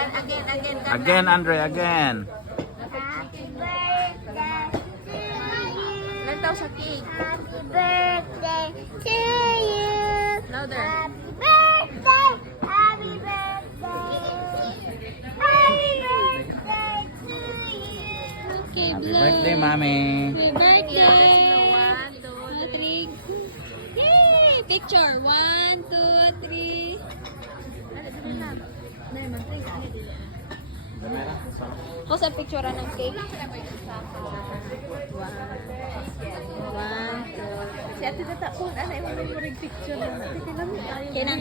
Again, Andre, again. Happy birthday to you. Ilan daw sa cake? Happy birthday to you. Louder. Happy birthday. Happy birthday. Happy birthday to you. Okay, Happy blow. birthday, Mami. Happy birthday. One, 2, 3. Yay! Picture. 1, 2, 3. Ako sa picture ng cake. 1, 2. Si Ate Tata, kung ano yung memory picture na natin, tinamit tayo. Okay na.